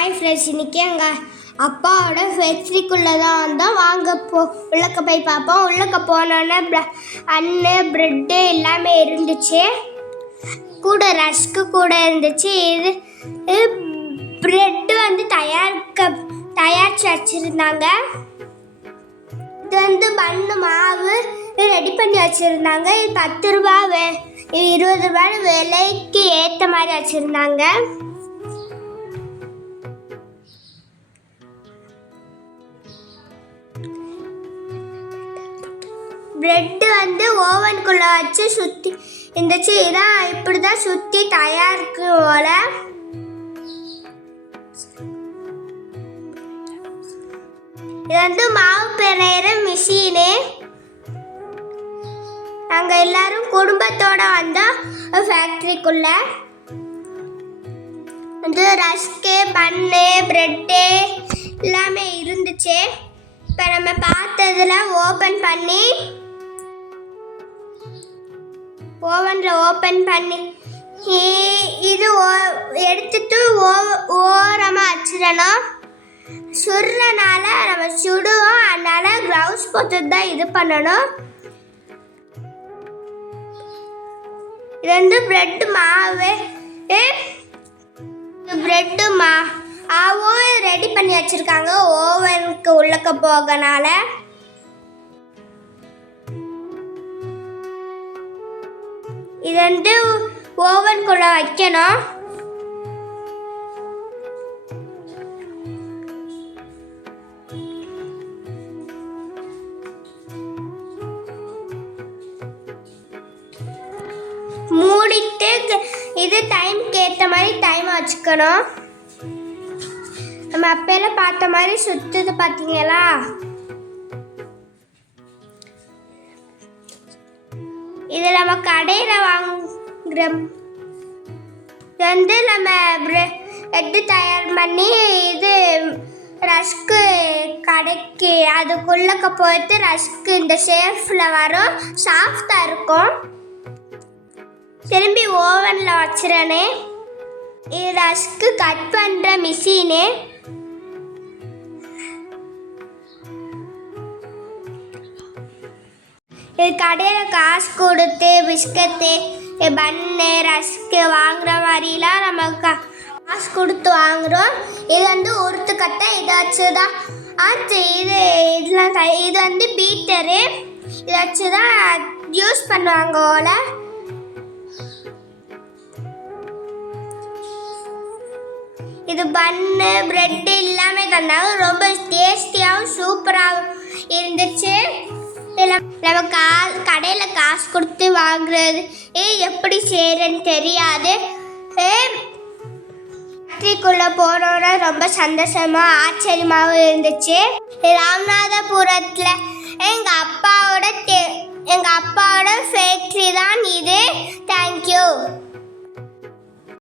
Hi friends, இன்றைக்கி எங்கள் அப்பாவோட ஃபேக்ட்ரிக்குள்ளே தான் வாங்க உள்ளக்க போய் பார்ப்போம். உள்ளக்க போனோன்னே அன்னு ப்ரெட்டு எல்லாமே இருந்துச்சு, கூட ரஸ்க்கு கூட இருந்துச்சு. இது ப்ரெட்டு வந்து தயாரித்து வச்சுருந்தாங்க. இது பண்ணு மாவு ரெடி பண்ணி வச்சுருந்தாங்க. இது 10 ரூபா, இது 20 ரூபான்னு விலைக்கு ஏற்ற மாதிரி வச்சுருந்தாங்க. ப்ரெட்டு வந்து ஓவனுக்குள்ளே வச்சு சுற்றி இருந்துச்சு. இதான் இப்படி தான் சுற்றி தயாரிக்கு போல. இது வந்து மாவு பிணையிற மிஷினு. நாங்கள் எல்லாரும் குடும்பத்தோடு வந்தோம் ஃபேக்ட்ரிக்குள்ள. வந்து ரஸ்க்கு, பன்னு, ப்ரெட்டு எல்லாமே இருந்துச்சு. இப்போ நம்ம பார்த்ததில் ஓப்பன் பண்ணி இது எடுத்துட்டு ஓரமாக வச்சிடணும். சுடுறனால நம்ம சுடுவோம், அதனால் க்ளவுஸ் போட்டு தான் இது பண்ணணும். இது வந்து ப்ரெட்டு மாவும் ரெடி பண்ணி வச்சுருக்காங்க ஓவனுக்கு உள்ளக்க போகனால. இது வந்து ஓவனுக்குள்ளே வைக்கணும். மூடிட்டு இது டைம்க்கு ஏற்ற மாதிரி டைம் வச்சுக்கணும். நம்ம அப்பெல்லாம் பார்த்த மாதிரி சுற்றுது பார்த்தீங்களா? இது நம்ம கடையில் வாங்குற வந்து நம்ம ப்ரெட்டு தயார் பண்ணி இது ரஸ்க்கு கடைக்கு அதுக்குள்ளக்க போயிட்டு ரஸ்க்கு இந்த ஷேஃபில் வரும், சாஃப்டாக இருக்கும். திரும்பி ஓவனில் வச்சிடனே. இது ரஸ்க்கு கட் பண்ணுற மிஷினு. இது கடையில் காசு கொடுத்து பிஸ்கட்டு, பன்னு, ரஸ்க்கு வாங்குற மாதிரிலாம் நம்ம காசு கொடுத்து வாங்குகிறோம். இது வந்து ஒருத்துக்கட்டை இதை வச்சு தான் இது வந்து பீட்டரு, இதை வச்சு தான் யூஸ் பண்ணுவாங்க போல. இது பன்னு, ப்ரெட்டு எல்லாமே தந்தாங்க. ரொம்ப டேஸ்டியாகவும் சூப்பராகவும் இருந்துச்சு. நம்ம கடையில் காசு கொடுத்து வாங்குறது எப்படி செய்கிறேன்னு தெரியாது. ஃபேக்ட்ரிக்குள்ளே போனோன்னா ரொம்ப சந்தோஷமாக ஆச்சரியமாகவும் இருந்துச்சு. ராமநாதபுரத்தில் எங்கள் அப்பாவோட ஃபேக்ட்ரி தான் இது. தேங்க்யூ.